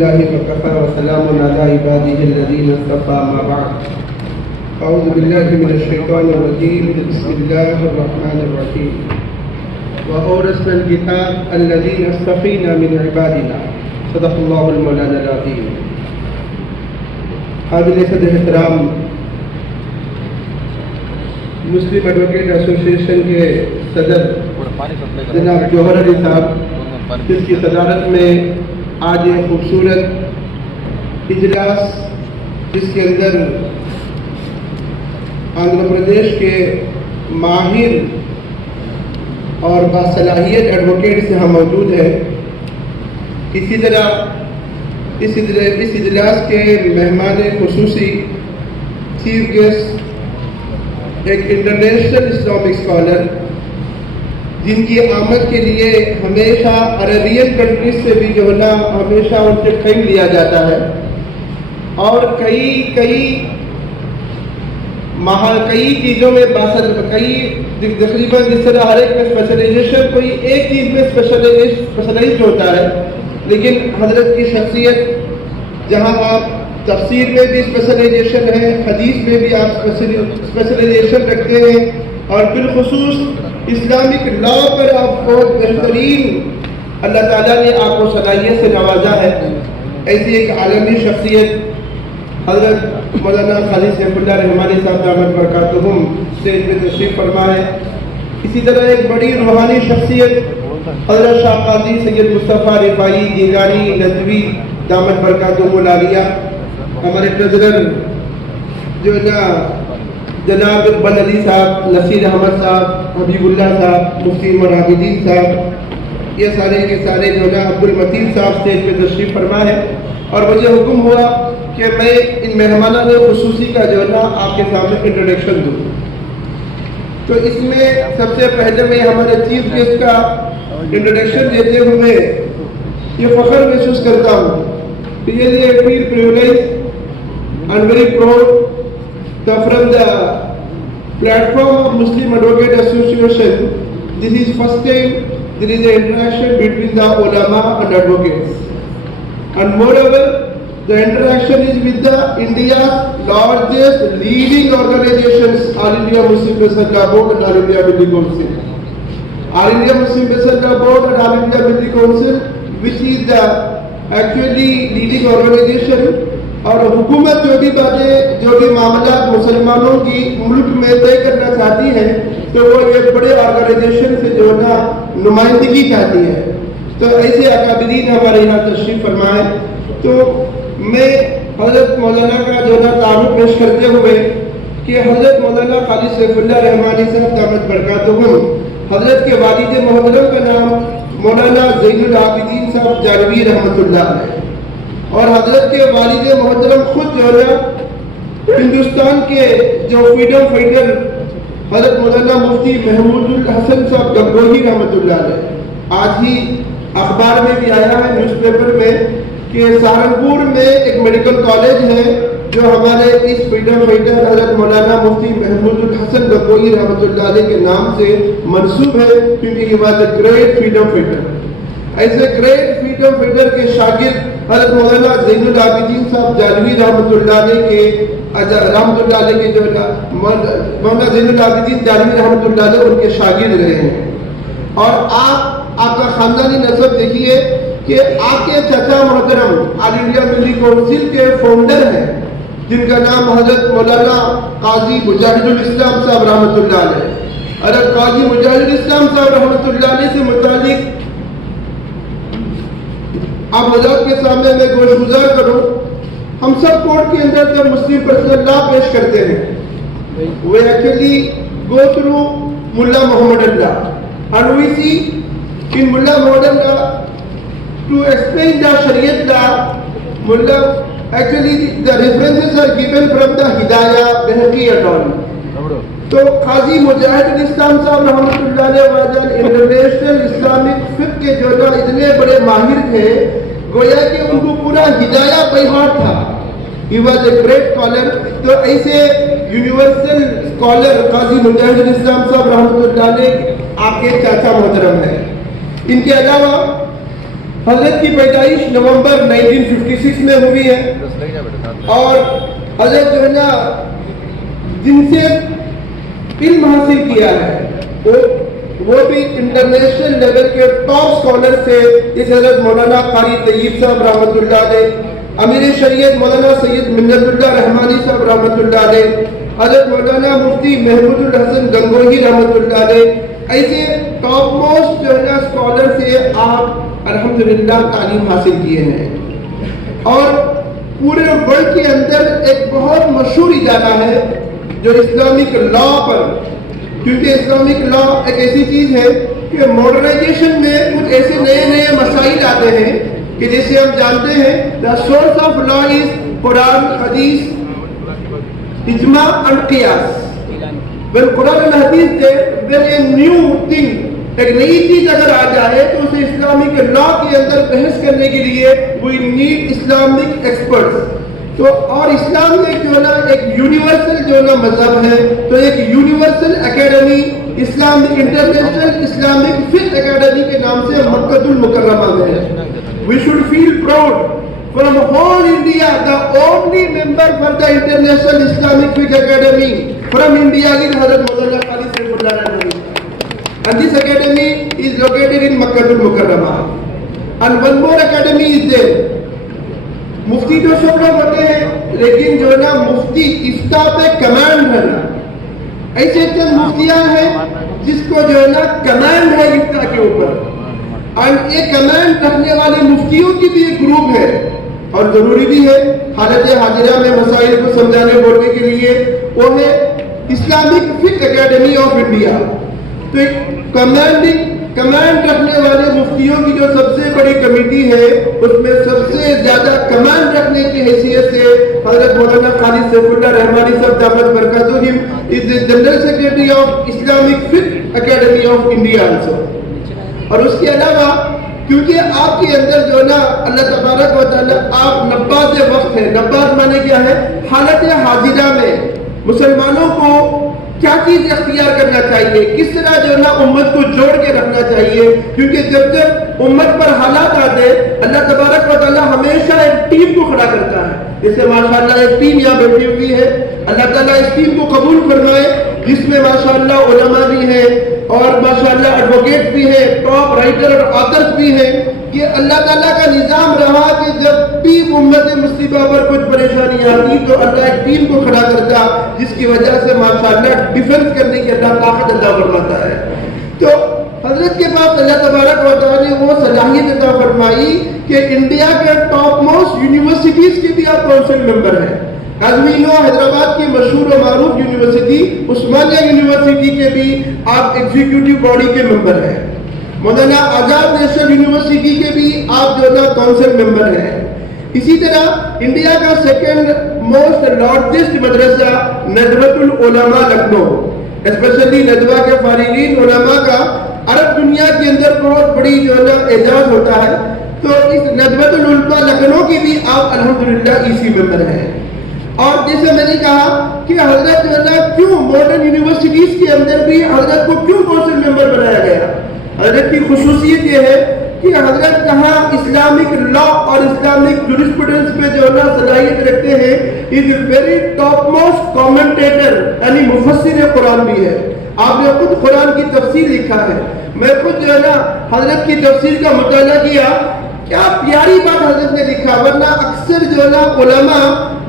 بالله وكفى وسلام على عباده الذين اصطفى ما بعد. أعوذ بالله من الشيطان الرجيم. بسم الله الرحمن الرحيم. وأورثنا الكتاب الذين اصطفينا من عبادنا. صدق الله المولانا العظيم. قابل صدر احترام مسلم ایڈوکیٹ ایسوسیشن کے صدر جناب جوہر علی صاحب، جس کی صدارت میں آج ایک خوبصورت اجلاس جس کے اندر آندھرا پردیش کے ماہر اور باصلاحیت ایڈوکیٹس یہاں موجود ہیں. اسی طرح اس اجلاس کے مہمان خصوصی چیف گیسٹ ایک انٹرنیشنل اسلامک اسکالر جن کی آمد کے لیے ہمیشہ عربین کنٹریز سے بھی جو ہے نا ہمیشہ ان سے کھین لیا جاتا ہے، اور کئی چیزوں میں تقریباً جس طرح ہر ایک میں اسپیشلائزیشن کوئی ایک چیز میں اسپیشلائزڈ ہوتا ہے، لیکن حضرت کی شخصیت جہاں آپ تفسیر میں بھی اسپیشلائزیشن ہے، حدیث میں بھی آپ اسپیشلائزیشن رکھتے ہیں، اور بالخصوص اسلامک لا پر آپ بہت بہترین اللہ تعالیٰ نے آپ کو صلاحیت سے نوازا ہے. ایسی ایک عالمی شخصیت حضرت مولانا قاضی سیف اللہ رحمانی صاحب دامت برکاتہم اسٹیج پہ تشریف فرما ہے. اسی طرح ایک بڑی روحانی شخصیت حضرت شاہ قاضی سید مصطفیٰ رفاعی گیلانی ندوی دامت برکاتہم العالیہ. ہمارے ٹریزرر جو نا جناب اقبال علی صاحب، نصیر احمد صاحب، حبیب اللہ صاحب، مفتی عمر عابدین صاحب، یہ سارے کے سارے جو نا عبد المتین صاحب اسٹیج پہ تشریف فرما ہے. اور مجھے حکم ہوا کہ میں ان مہمانوں خصوصی کا جو ہے نا آپ کے سامنے انٹروڈکشن دوں. تو اس میں سب سے پہلے میں ہمارے چیف گیسٹ کا انٹروڈکشن دیتے ہوئے یہ فخر محسوس کرتا ہوں. Really I feel privileged and very proud that from the platform of Muslim Advocate Association, this is first time there is an interaction between the ulama and advocates. And moreover, the interaction is with the India's largest leading organizations, All India Muslim Masala Board and All India Milli Council. All India Muslim Masala Board and All India Milli Council, which is the actually leading organization. اور حکومت جو بھی معاملات مسلمانوں کی ملک میں طے کرنا چاہتی ہے تو وہ ایک بڑے آرگنائزیشن سے جو نا نمائندگی چاہتی ہے. تو ایسے اکابرین ہمارے یہاں تشریف فرمائے. تو میں حضرت مولانا کا جو نا تعارف پیش کرتے ہوئے کہ حضرت مولانا قاضی سیف اللہ رحمانی صاحب دامت برکاتہم، حضرت کے والد محترم کا نام مولانا زین العابدین صاحب جانوی رحمۃ اللہ علیہ، اور حضرت کے والد محترم خود جو ہے ہندوستان کے جو فریڈم فائٹر حضرت مولانا مفتی محمود الحسن صاحب گنگوہی رحمۃ اللہ علیہ. آج ہی اخبار میں بھی آیا ہے، نیوز پیپر میں، کہ سہارنپور میں ایک میڈیکل کالج ہے جو ہمارے اس فریڈم فائٹر حضرت مولانا مفتی محمود الحسن گنگوہی رحمۃ اللہ علیہ کے نام سے منسوب ہے، کیونکہ یہ was a great freedom fighter. ایسے گریٹ فریڈم فائٹر کے شاگرد حضرت مولانا زین العابدین صاحب جانوی رحمۃ اللہ علیہ کے جو مولانا زین العابدین جانوی رحمۃ اللہ علیہ ان کے شاگرد رہے ہیں. اور آپ کا خاندانی نسب دیکھیے کہ آپ کے چچا محترم آل انڈیا ملی کونسل کے فاؤنڈر ہیں، جن کا نام حضرت مولانا قاضی مجاہد الاسلام صاحب رحمۃ اللہ علیہ. حضرت قاضی مجاہد الاسلام صاحب رحمۃ اللہ علیہ سے متعلق آپ حضرات کے سامنے میں گوش گزار کروں. ہم سب کورٹ کے اندر جب مسلم پرسنل لا پیش کرتے ہیں وہ ایکچولی گو تھرو ملا محمد اللہ، and we see in Mullah Muhammad Allah to explain the Shariat law. Mullah actually the references are given from the Hidayah, Behaqi and all. تو قاضی مجاہد الاسلام صاحب رحمۃ اللہ علیہ وجل انٹرنیشنل اسلامک فقہ کے جو اتنے بڑے ماہر تھے، گویا کہ ان کو پورا ہدایہ بہار تھا. He was a great scholar. تو ایسے یونیورسل اسکالر قاضی مجاہد الاسلام صاحب رحمۃ اللہ علیہ آپ کے چاچا محترم ہیں. ان کے علاوہ حضرت کی پیدائش نومبر 1956 میں ہوئی ہے اور حضرت جو ہے نا جن سے علم حاصل کیا ہے وہ بھی انٹرنیشنل لیول کے ٹاپ اسکالر سے اس حضرت مولانا قاری طیب صاحب رحمۃ اللہ علیہ، امیر شریعت مولانا سید منت اللہ رحمانی صاحب رحمۃ اللہ علیہ، حضرت مولانا مفتی محمود الحسن گنگوہی رحمۃ اللہ علیہ، ایسے ٹاپ موسٹ جو ہے نا اسکالر سے آپ الحمدللہ تعلیم حاصل کیے ہیں اور پورے ورلڈ کے اندر ایک بہت مشہور ادارہ ہے جو اسلامک لا پر، کیونکہ اسلامک لا ایک ایسی چیز ہے کہ ماڈرنائزیشن میں کچھ ایسے نئے نئے مسائل آتے ہیں کہ جیسے ہم جانتے ہیں the source of law is قرآن، حدیث، اجماع and قیاس. when قرآن and حدیث سے when a new thing، ایک نئی چیز اگر آ جائے تو اسے اسلامک لا کے اندر بحث کرنے کے لیے we need Islamic experts. تو اور اسلام میں جو ہے نا ایک یونیورسل جو ہے نا مذہب ہے، تو ایک universal academy Islamic international Islamic فقہ اکیڈمی کے نام سے مکہ المکرمہ میں ہے. We should feel proud from whole India, the only member for the International Islamic Fiqh Academy from India is Hazrat Maulana Qari Saifullah Rajvi. And this academy is located in Makkah al-Mukarramah. And one more academy is there. مفتی جو سب لوگ ہوتے ہیں لیکن جو ہے نا مفتی افتاء پہ command ہے، ایسے چند مفتیاں ہیں جس کو جو ہے نا کمانڈ ہے افتاء کے اوپر، اور یہ کمانڈ رکھنے والے مفتیوں کی بھی ایک گروپ ہے اور ضروری بھی ہے حالت حاضرہ میں مسائل کو سمجھانے بولنے کے لیے، وہ ہے اسلامک فقہ اکیڈمی آف انڈیا. تو ایک کمانڈ رکھنے والے مفتیوں کی جو سب سے بڑی کمیٹی ہے اس میں سب سے زیادہ کمانڈ رکھنے کی حیثیت سے حضرت مولانا قاری سیف اللہ رحمانی صاحب دامت برکاتہم از دی جنرل سیکریٹری آف اسلامک فقہ اکیڈمی آف انڈیا آلسو. اور اس کے علاوہ کیونکہ آپ کے اندر جو نا اللہ تبارک و تعالی آپ نباز وقت ہے، نباز مانے کیا ہے، حالت حاضرہ میں مسلمانوں کو کیا چیز اختیار کرنا چاہیے، کس طرح جو ہے نا امت کو جوڑ کے رکھنا چاہیے، کیونکہ جب امت پر حالات آتے اللہ تبارک و تعالیٰ ہمیشہ ایک ٹیم کو کھڑا کرتا ہے. جیسے ماشاءاللہ ایک ٹیم یہاں بیٹھی ہوئی ہے، اللہ تعالیٰ اس ٹیم کو قبول فرمائے جس میں ماشاءاللہ علماء بھی ہیں اور ماشاءاللہ ایڈوکیٹ بھی ہیں، ٹاپ رائٹر اور آتھرز بھی ہیں. یہ اللہ تعالیٰ کا نظام رہا کہ جب بھی امت مسلمہ پر کچھ پریشانی آتی تو اللہ ایک ٹیم کو کھڑا کرتا جس کی وجہ سے ماشاءاللہ ڈیفنس کرنے کی اللہ طاقت عطا فرماتا ہے. تو حضرت کے پاس اللہ تبارک و تعالیٰ نے وہ صلاحیت عطا فرمائی کہ انڈیا کے ٹاپ موسٹ یونیورسٹیز کے بھی آپ کونسل ممبر ہیں. As we know, حیدرآباد کی مشہور و معروف یونیورسٹی عثمانیہ یونیورسٹی کے بھی آپ ایگزیکٹو باڈی کے ممبر ہیں. مولانا آزاد نیشنل یونیورسٹی کے بھی آپ جو ہے کونسل ممبر ہیں. اسی طرح انڈیا کا سیکنڈ موسٹ لارجسٹ مدرسہ ندوۃ العلماء لکھنؤ، اسپیشلی ندوہ کے فارغین علماء کا عرب دنیا کے اندر بہت بڑی جو ہے اعزاز ہوتا ہے. تو اس ندوۃ العلماء لکھنؤ کی بھی آپ الحمدللہ ایسی ممبر ہیں. اور جیسے میں نے کہا کہ حضرت جو ہے کیوں ماڈرن یونیورسٹیز کے اندر بھی حضرت کو کیوں کونسل ممبر بنایا گیا. حضرت کی خصوصیت یہ ہے کہ حضرت کہاں اسلامک لا اور اسلامک جورسپروڈنس پہ جو ہے صلاحیت رکھتے ہیں، is very top most commentator یعنی مفسر قرآن بھی ہے. آپ نے خود قرآن کی تفسیر لکھا ہے، میں خود جو ہے نا حضرت کی تفسیر کا مطالعہ کیا، کیا پیاری بات حضرت نے لکھا. ورنہ اکثر جو ہے نا علماء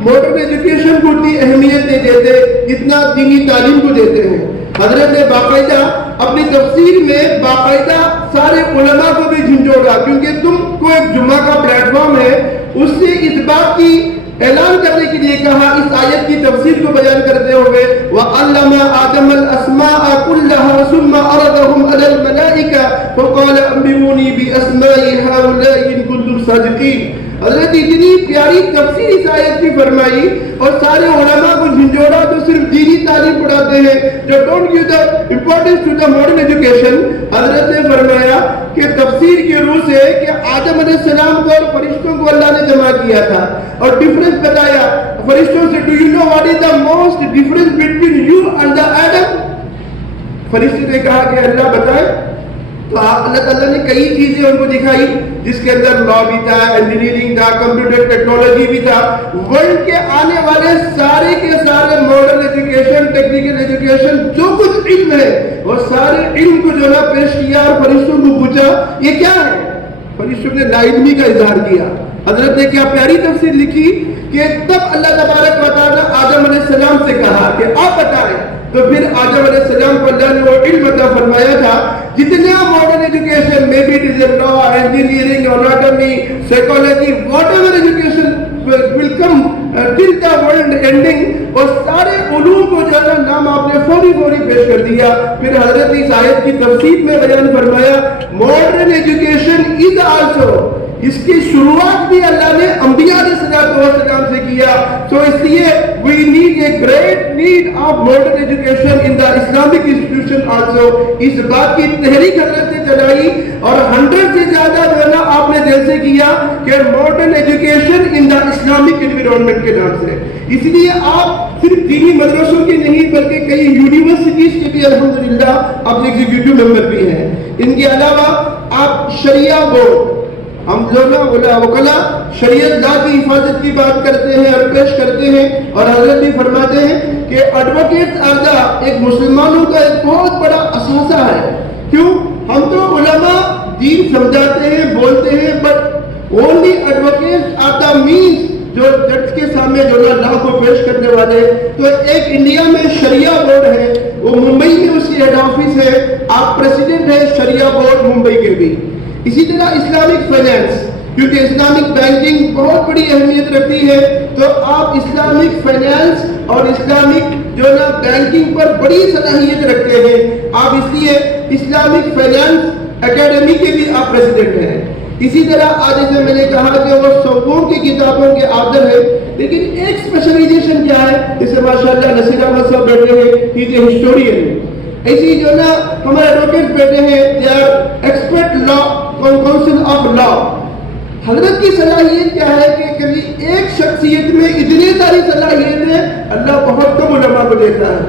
ماڈرن ایجوکیشن کو اتنی اہمیت نہیں دیتے جتنا دینی تعلیم کو دیتے ہیں. حضرت نے باقاعدہ اپنی تفسیر میں باقاعدہ سارے علماء کو بھی جھنجھوڑا، کیونکہ تم کو ایک جمعہ کا پلیٹ فارم ہے، اس سے اس بات کی اعلان کرنے کے لیے کہا اس آیت کی تفسیر کو بیان کرتے ہوئے وَعَلَّمَ آدَمَ الْأَسْمَاءَ كُلَّهَا ثُمَّ عَرَضَهُمْ عَلَى الْمَلَائِكَةِ فَقَالَ أَنبِئُونِي بِأَسْمَاءِ هَؤُلَاءِ إِن كُنتُمْ صَادِقِينَ. حضرت اتنی پیاری تفسیر اس آیت کی فرمائی اور سارے علماء کو جھنجھوڑا جو صرف دینی تعلیم پڑھاتے ہیں، جو don't give the importance to the modern education. حضرت نے فرمایا کہ تفسیر کے روح سے کہ آدم علیہ السلام کو اور فرشتوں کو اللہ نے جمع کیا تھا اور ڈفرنس بتایا فرشتوں سے. Do you know what is the most difference between you and the Adam? فرشتے نے کہا کہ اللہ بتائے. تو اللہ تعالیٰ نے کئی چیزیں ان کو دکھائی جس کے اندر لا بھی تھا, انجینئرنگ تھا, کمپیوٹر ٹیکنالوجی بھی تھا. ورلڈ کے آنے والے سارے کے سارے ماڈرن ایجوکیشن, ٹیکنیکل ایجوکیشن, جو کچھ علم ہے وہ سارے علم کو جو ہے پیش کیا اور فرشتوں کو پوچھا یہ کیا ہے. فرشتوں نے لا علمی کا اظہار کیا. حضرت نے کیا پیاری تفسیر لکھی کہ تب اللہ تبارک و تعالیٰ آدم علیہ السلام سے کہا کہ آپ بتائیں. تو پھر آدم علیہ السلام کو اللہ نے وہ علم عطا فرمایا تھا جتنا modern education, may be it is a law, engineering, anatomy, psychology, whatever education will come till the world ending, اور سارے علوم کو جو ہے نام آپ نے فوری پیش کر دیا. پھر حضرت اس آیت کی تفسیر میں بیان فرمایا ماڈرن ایجوکیشن از آلسو, اس کی شروعات بھی اللہ نے انبیاء علیہ السلام سے کیا. تو اس لیے we need a great need of modern education in the Islamic institution also. اس بات کی تحریک حضرت نے چلائی اور 100 سے زیادہ جو ہے نا آپ نے جیسے کیا کہ modern education in the Islamic environment کے نام سے. اس لیے آپ صرف دینی مدرسوں کے نہیں بلکہ کئی یونیورسٹیز کے بھی الحمدللہ آپ ایگزیکٹو ممبر بھی ہیں. ان کے علاوہ آپ شریعہ بورڈ, ہم جو نا وکلا شریعت لا کی حفاظت کی بات کرتے ہیں اور پیش کرتے ہیں, اور حضرت بھی فرماتے ہیں کہ ایڈوکیٹس آر دا ایک مسلمانوں کا ایک بہت بڑا اثاثہ ہے. کیوں؟ ہم تو علماء دین سمجھاتے ہیں, بولتے ہیں, but only advocates are the means جو جج کے سامنے جو لا کو پیش کرنے والے. تو ایک انڈیا میں شریعہ بورڈ ہے, وہ ممبئی میں اس کی ہیڈ آفس ہے, آپ پریزیڈنٹ ہیں شریعہ بورڈ ممبئی کے بھی. اسی طرح اسلامک فائنینس, کیونکہ اسلامک بینکنگ بہت بڑی اہمیت رکھتی ہے, تو آپ اسلامک فائنینس اور اسلامک جو نا بینکنگ پر بڑی صلاحیت رکھتے ہیں. آپ اس لیے اسلامک فائنینس اکیڈمی کے بھی آپ پریزیڈنٹ ہیں. اسی طرح آج سے میں نے کہا کہ وہ سووں کی کتابوں کے آدر ہے, لیکن ایک اسپیشلائزیشن کیا ہے, جسے ماشاءاللہ نصیر احمد صاحب بیٹھے ہیں, ہی از اے ہسٹورین. ایسی جو نا ہمارے ایڈوکیٹ بیٹھے ہیں, they are expert law, council of law. حضرت کی صلاحیت کیا ہے کہ کبھی ایک شخصیت میں اتنی ساری صلاحیتیں اللہ بہت کم علماء کو دیتا ہے.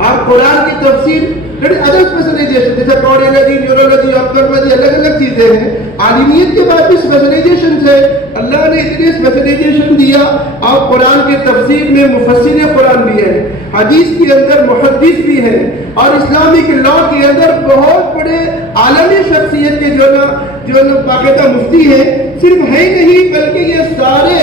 آپ قرآن کی تفسیر ادر اسپیشلائزیشن جیسے کارڈیولوجی, نیورولوجی, آپتھالمولوجی, الگ الگ چیزیں ہیں. عالمیت کے بعد بھی اسپیشلائزیشن سے اللہ نے اتنی اسپیشلائزیشن دیا. آپ قرآن کے تفسیر میں مفسر قرآن بھی ہیں, حدیث کے اندر محدث بھی ہیں, اور اسلامک لا کے اندر بہت بڑے عالمی شخصیت کے جو نا باقاعدہ مفتی ہیں. صرف ہے نہیں بلکہ یہ سارے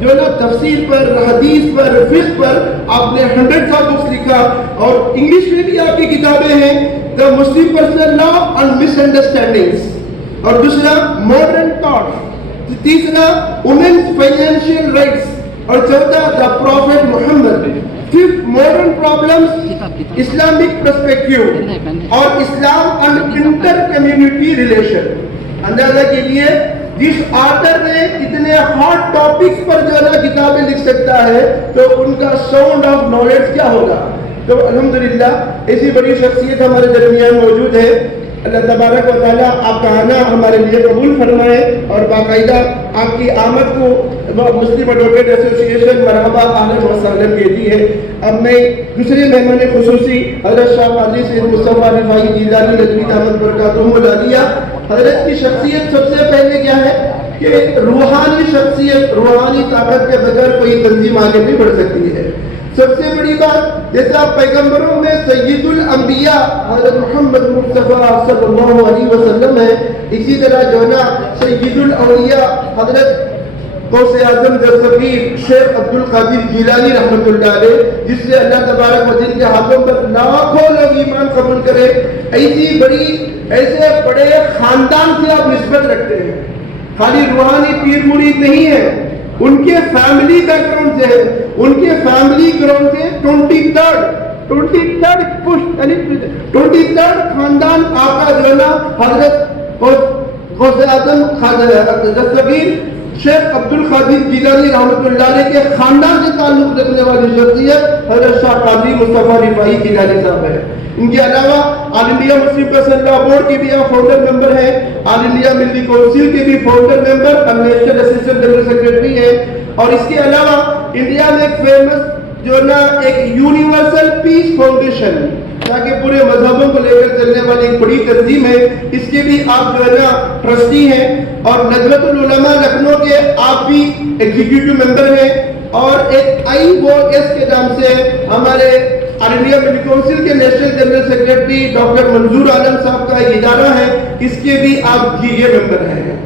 جو نا تفسیر پر, حدیث پر, فقہ پر آپ نے 100 بکس لکھا, اور انگلش میں بھی آپ کی کتابیں ہیں, the Muslim personal law and مس انڈرسٹینڈنگس, اور دوسرا ماڈرن تھاٹ, تیسرا وومنس فائنینشیل رائٹس, اور چوتھا the Prophet Muhammad, fifth modern problems Islamic perspective, اور Islam and inter community relation. اندازہ کے لیے جس آتھر نے اتنے ہارڈ ٹاپکس پر جو ہے کتابیں لکھ سکتا ہے تو ان کا ساؤنڈ آف نالج کیا ہوگا. تو الحمدللہ ایسی بڑی شخصیت ہمارے درمیان موجود ہے. اللہ تبارک و تعالیٰ آپ کا آنا ہمارے لیے قبول فرمائے, اور باقاعدہ آپ کی آمد کو مسلم ایڈوکیٹ ایسوسی ایشن مرحبا اہلا و سہلا کہتی ہے. اب میں دوسرے مہمان خصوصی حضرت شاہ قاضی سید مصطفیٰ رفاعی جیلانی رضوی دامت برکاتہ العالیہ, حضرت کی شخصیت سب سے پہلے کیا ہے کہ روحانی شخصیت, روحانی طاقت کے بغیر کوئی تنظیم آگے نہیں بڑھ سکتی ہے. سب سے بڑی بات جیسا پیغمبروں میں سید الانبیاء حضرت محمد مصطفیٰ صلی اللہ علیہ وسلم ہے, اسی طرح جو نا سید الاولیاء حضرت غوث اعظم دستگیر شیخ عبد القادر جیلانی رحمۃ اللہ علیہ, جس سے اللہ تبارک و جن کے ہاتھوں پر لاکھوں لوگ ایمان قبول کرے, ایسے بڑے خاندان سے آپ نسبت رکھتے ہیں. خالی روحانی پیر مرید نہیں ہے, ان کے فیملی بیک گراؤنڈ سے ہے, ان کے فیملی گراؤنڈ سے 23rd پشت یعنی 23rd خاندان آپ کا جو نا حضرت غوث اعظم دستگیر شیخ عبد القادر جیلانی رحمۃ اللہ علیہ کے خاندان سے تعلق رکھنے والی شخصیت حضرت شاہ قاضی مصطفیٰ رفاعی جیلانی صاحب ہے. ان کے علاوہ آل انڈیا مسلم پرسنل لا بورڈ کے بھی آپ فاؤنڈر ممبر ہیں, آل انڈیا ملی کونسل کے بھی فاؤنڈر ممبر اور نیشنل اسسٹنٹ جنرل سیکرٹری ہیں, اور اس کے علاوہ انڈیا میں ایک فیمس جو نا ایک یونیورسل پیس فاؤنڈیشن تاکہ پورے مذہبوں کو لے کر چلنے والی ایک بڑی تنظیم ہے، اس کے بھی آپ جو ہے نا ٹرسٹی ہیں، اور ندوۃ العلماء لکھنؤ کے آپ بھی ایگزیکٹو ممبر ہیں، اور ایک IOS کے نام سے ہمارے آل انڈیا میڈیکل کونسل کے نیشنل جنرل سیکرٹری ڈاکٹر منظور عالم صاحب کا ایک ادارہ ہے، اس کے بھی آپ یہ ممبر ہیں۔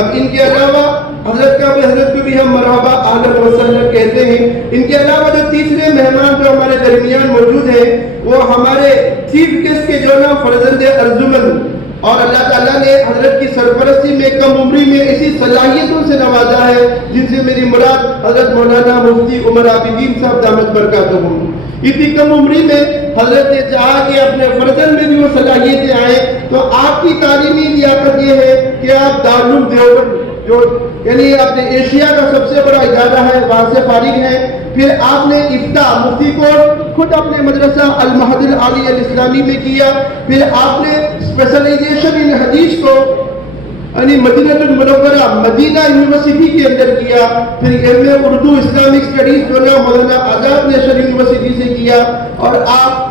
اب ان کے علاوہ حضرت کو بھی ہم مرحبا اہلا وسہلا کہتے ہیں۔ ان کے علاوہ جو تیسرے مہمان جو ہمارے درمیان موجود ہیں وہ ہمارے چیف گیسٹ کے جو نا فرزند ارجمند، اور اللہ تعالیٰ نے حضرت کی سرپرستی میں کم عمری میں ایسی صلاحیتوں سے نوازا ہے جن سے میری مراد حضرت مولانا مفتی عمر عابدین صاحب دامت برکاتہم۔ اتنی کم عمری میں حضرت نے چاہا کہ اپنے فرزند میں بھی وہ صلاحیتیں آئیں، تو آپ کی تعلیمی لیاقت یہ ہے کہ آپ دارالعلوم دیوبند جو یعنی اپنے ایشیا کا سب سے بڑا ادارہ ہے وہاں سے فارغ ہیں، پھر آپ نے افتاء مفتی کورس خود اپنے مدرسہ المہد العالی الاسلامی میں کیا، پھر آپ نے اسپیشلائزیشن ان حدیث کو یعنی مدینہ المنورہ مدینہ یونیورسٹی کے اندر کیا، پھر MA اردو اسلامک اسٹڈیز جو نا مولانا آزاد نیشنل یونیورسٹی سے کیا، اور آپ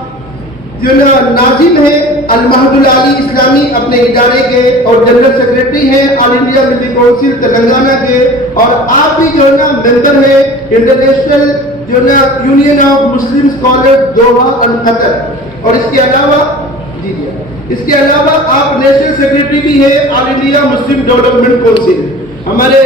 جو نا ناظم ہیں المہد العالی اسلامی اپنے ادارے کے، اور جنرل سیکرٹری ہیں آل انڈیا میڈیکل کونسل تلنگانہ کے، اور آپ بھی جو ہے نا ممبر ہیں انٹرنیشنل جو نا union of Muslim scholar Doha Qatar, اور اس کے علاوہ آپ نیشنل سیکرٹری بھی ہیں آل انڈیا مسلم ڈیولپمنٹ کونسل۔ ہمارے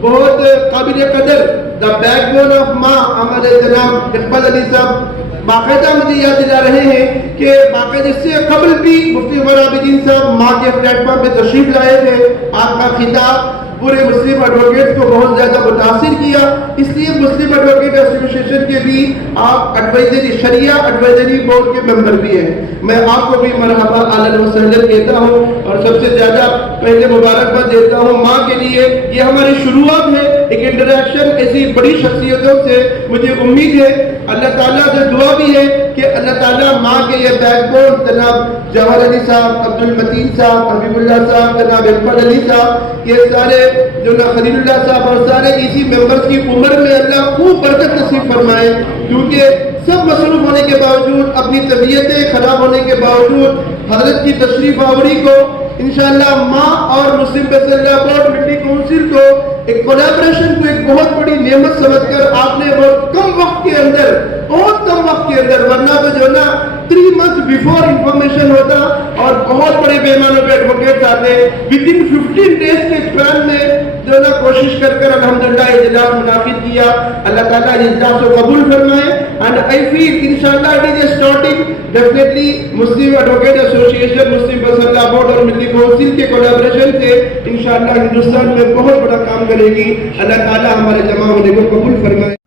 بہت قابل قدر دا بیک بون آف ماں ہمارے جناب اقبال علی صاحب باقاعدہ مجھے یاد دلا رہے ہیں کہ باقاعدہ اس سے قبل بھی مفتی عمر عابدین صاحب ماں کے پلیٹ فارم پہ تشریف لائے تھے، آپ کا خطاب پورے مسلم ایڈوکیٹ کو بہت زیادہ متاثر کیا، اس لیے مسلم ایڈوکیٹ ایسوسیشن کے بھی آپ ایڈوائزری شریعہ ایڈوائزری بورڈ کے ممبر بھی ہیں۔ میں آپ کو بھی مرحبا اہلا وسہلا کہتا ہوں، اور سب سے زیادہ پہلے مبارکباد دیتا ہوں ماں کے لیے۔ یہ ہماری شروعات ہے ایک انٹریکشن ایسی بڑی شخصیتوں سے، مجھے امید ہے اللہ تعالیٰ سے دعا بھی ہے کہ اللہ تعالیٰ ماں کے یہ بیک بون جناب جوہر علی صاحب، عبد المتین صاحب، حبیب اللہ صاحب، جناب اقبال علی صاحب، یہ سارے جو نا خلیل اللہ صاحب اور سارے اسی ممبرز کی عمر میں اللہ خوب برکت نصیب فرمائے، کیونکہ سب مصروف ہونے کے باوجود، اپنی طبیعتیں خراب ہونے کے باوجود حضرت کی تشریف آوری کو انشاءاللہ ماں اور مسلم فیصلہ بورڈ میڈیکل کونسل کو ایک کولیبریشن کو ایک بہت بڑی نعمت سمجھ کر آپ نے بہت کم وقت کے اندر ورنہ تو جو نا 3 months before انفارمیشن ہوتا اور بہت بڑے پیمانوں پہ ایڈوکیٹس آتے، within 15 days کے اسپین میں جو نا کوشش کر الحمدللہ اجلاس منعقد کیا۔ اللہ تعالیٰ اجلاس کو قبول فرمائے، and I feel inshallah it is a starting definitely Muslim advocate association, Muslim فیصلہ بورڈ اور ملی کونسل کے کولیبریشن سے انشاءاللہ ہندوستان میں بہت بڑا کام کرے گی۔ اللہ تعالیٰ ہمارے جمع ہونے کو قبول فرمائے۔